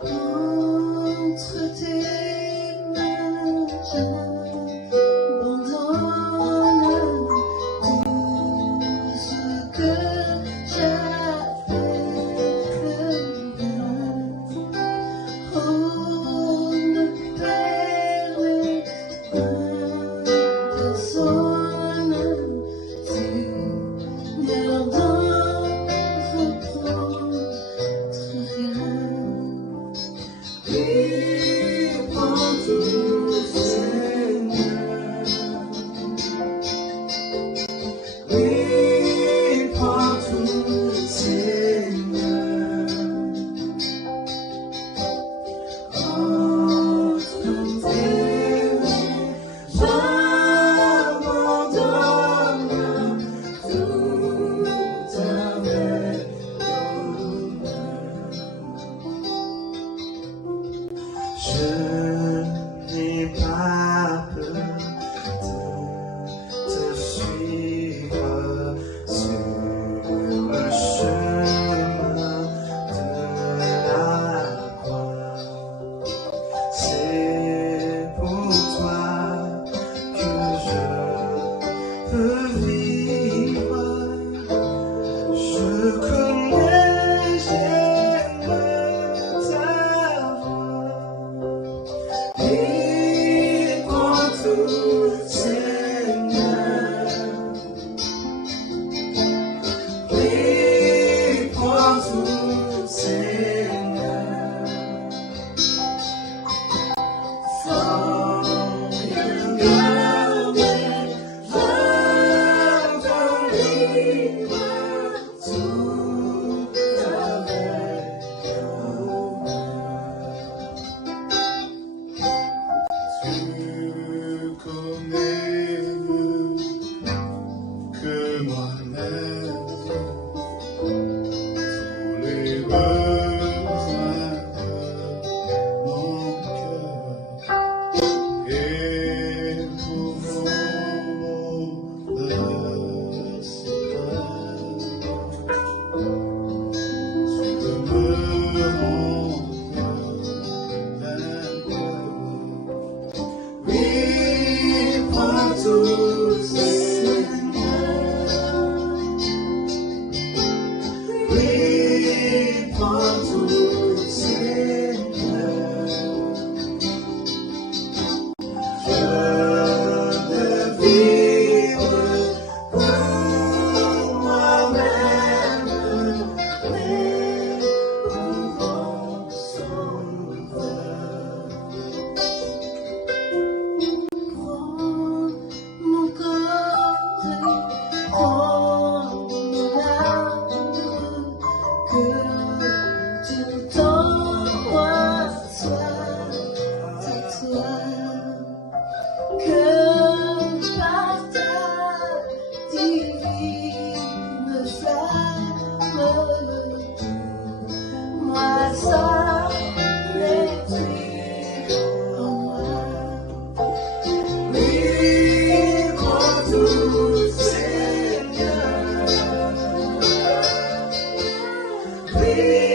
entre tes mains, j'abandonne tout ce que j'avais cru. Oh, ne permets personne, Seigneur, d'en reprendre rien. Oui, prends tout, Seigneur. Oui, prends tout, Seigneur. Entre tes mains, j'abandonne tout avec honneur. Je n'ai pas peur de te suivre sur le chemin de la croix. C'est pour toi que je peux vivre. Je connais, j'aime ta voix. Et prends tout, Seigneur. Et prends tout, Seigneur. Sans rien garder, va ton livre, tout avec honneur. Tu connais mieux que moi-même tous les besoins de mon cœur. Et pour de ce tu peux me rendre vainqueur. Oui, prends tout, Seigneur. Oui, prends tout, Seigneur. Je veux vivre pour moi-même, mais pour mon Sauveur. Prends mon corps et prends mon âme, que tout en moi soit à toi, que par ta divine flamme, moi seul réduit en moi. Oui, prends tout, Seigneur. Oui,